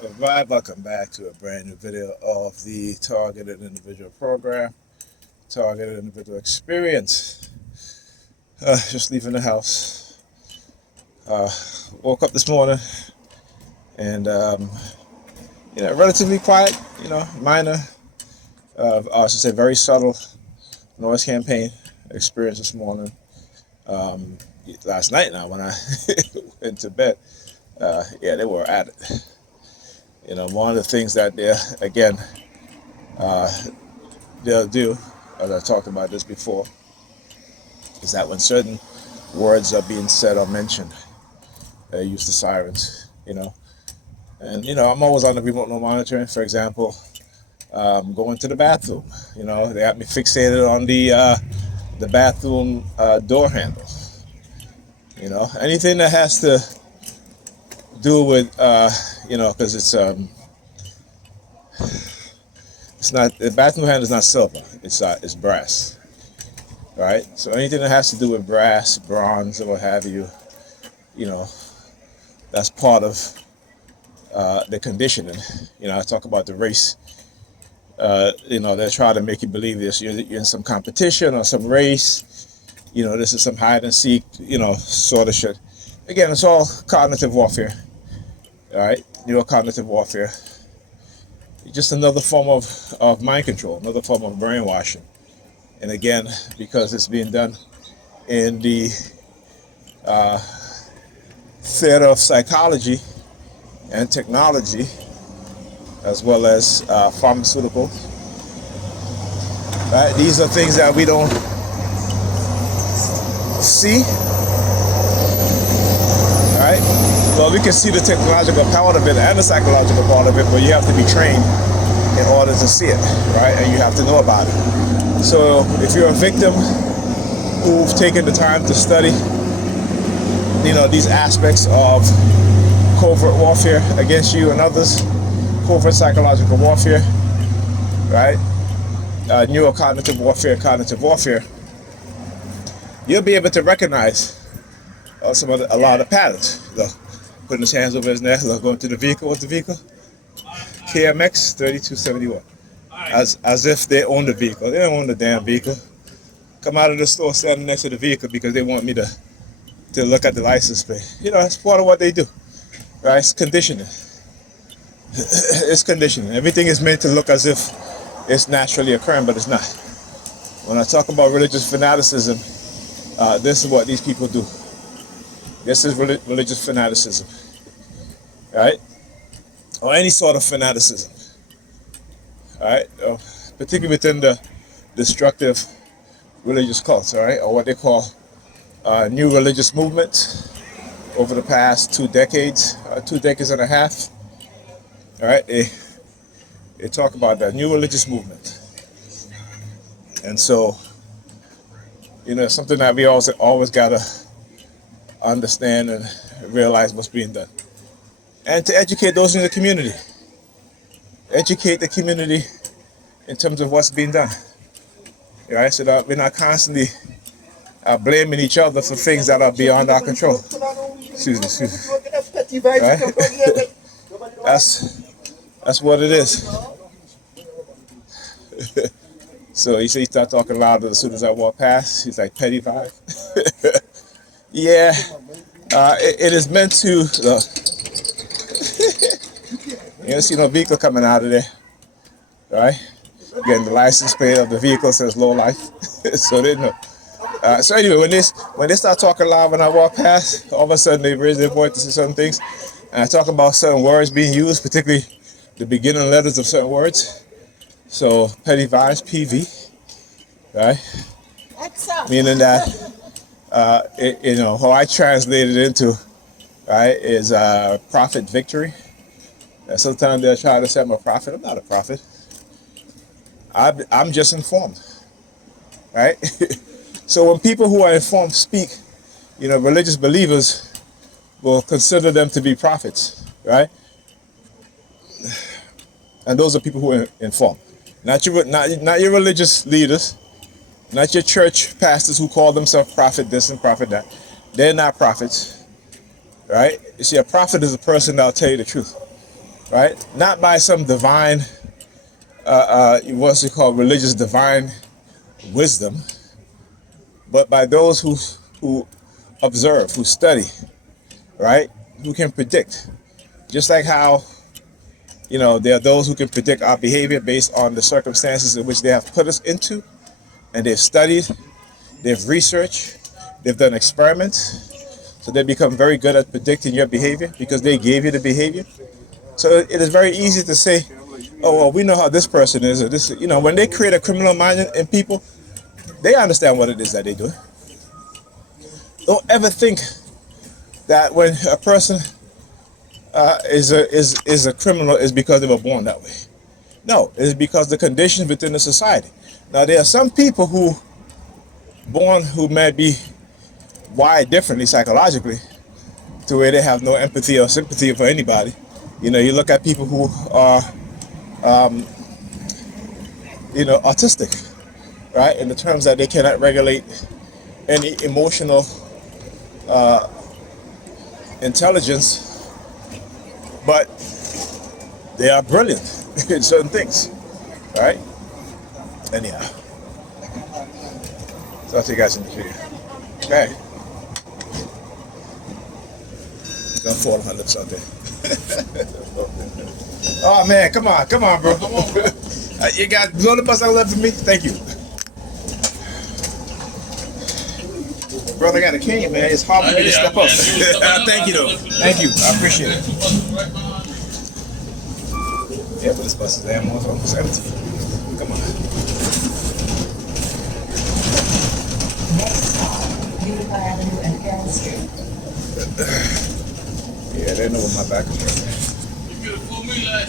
Alright, welcome back to a brand new video of the Targeted Individual Program, Targeted Individual Experience. Just leaving the house. Uh, Woke up this morning and, relatively quiet, minor, I should say very subtle noise campaign experience this morning. Um, Last night now when I went to bed, they were at it. One of the things that uh, they'll do, as I talked about this before, is that when certain words are being said or mentioned, they use the sirens. And I'm always on the remote monitoring. For example, going to the bathroom. They got me fixated on the bathroom door handle. Anything that has to do with because it's not, the bathroom handle is not silver. It's brass, right? So anything that has to do with brass, bronze, or what have you, you know, that's part of the conditioning. I talk about the race. They're trying to make you believe this. You're in some competition or some race. This is some hide and seek, sort of shit. Again, it's all cognitive warfare. All right, neurocognitive warfare. Just another form of mind control, another form of brainwashing. And again, because it's being done in the theater of psychology and technology, as well as pharmaceuticals. Right? These are things that we don't see. Right? Well, we can see the technological part of it and the psychological part of it, but you have to be trained in order to see it, right? And you have to know about it. So if you're a victim who've taken the time to study, these aspects of covert warfare against you and others, covert psychological warfare, right? Neurocognitive warfare, cognitive warfare, you'll be able to recognize a lot of patterns. Look, putting his hands over his neck, look, going to the vehicle. What's the vehicle? KMX 3271. As if they own the vehicle. They don't own the damn vehicle. Come out of the store standing next to the vehicle because they want me to look at the license plate. It's part of what they do. Right? It's conditioning. It's conditioning. Everything is meant to look as if it's naturally occurring, but it's not. When I talk about religious fanaticism, this is what these people do. This is religious fanaticism, right? Or any sort of fanaticism, all right? Particularly within the destructive religious cults, all right? Or what they call new religious movements over the past 2 decades, 2 decades and a half, all right? They talk about that new religious movement. And so, something that we always gotta understand and realize what's being done. And to educate those in the community. Educate the community in terms of what's being done. Right? So that we're not constantly blaming each other for things that are beyond our control. Excuse me. Right? That's what it is. So he start talking louder as soon as I walk past. He's like, petty vibe. Yeah, it is meant to. You don't see no vehicle coming out of there, right? Again, the license plate of the vehicle says low life, so they know. So anyway, when they start talking loud when I walk past, all of a sudden they raise their voice to say certain things, and I talk about certain words being used, particularly the beginning letters of certain words. So petty vibes, PV, right? Meaning that. How I translate it into, right, is prophet victory. And sometimes they'll try to say I'm a prophet. I'm not a prophet. I'm just informed, right? So when people who are informed speak, religious believers will consider them to be prophets, right? And those are people who are informed, not your religious leaders. Not your church pastors who call themselves prophet this and prophet that. They're not prophets, right? You see, a prophet is a person that'll tell you the truth. right? Not by some divine, what's it called, religious divine wisdom, but by those who observe, who study, right? Who can predict. Just like how, there are those who can predict our behavior based on the circumstances in which they have put us into, and they've studied, they've researched, they've done experiments, so they become very good at predicting your behavior because they gave you the behavior. So it is very easy to say, oh, well, we know how this person is, or this, when they create a criminal mind in people, they understand what it is that they do. Don't ever think that when a person is a criminal is because they were born that way. No, it's because the conditions within the society. Now there are some people who may be wired differently psychologically, to where they have no empathy or sympathy for anybody. You look at people who are autistic, right? In the terms that they cannot regulate any emotional intelligence, but they are brilliant in certain things, right? Anyhow, so I'll see you guys in the video. Okay. You're gonna fall on my lips out there. Oh man, come on, bro. You got blow the bus out left for me? Thank you. Brother, I got a cane, man. It's hard for me to step up. Thank you, though. Thank you. I appreciate it. Yeah, but this bus is damn almost empty. Come on. Yeah, they know what my back is right.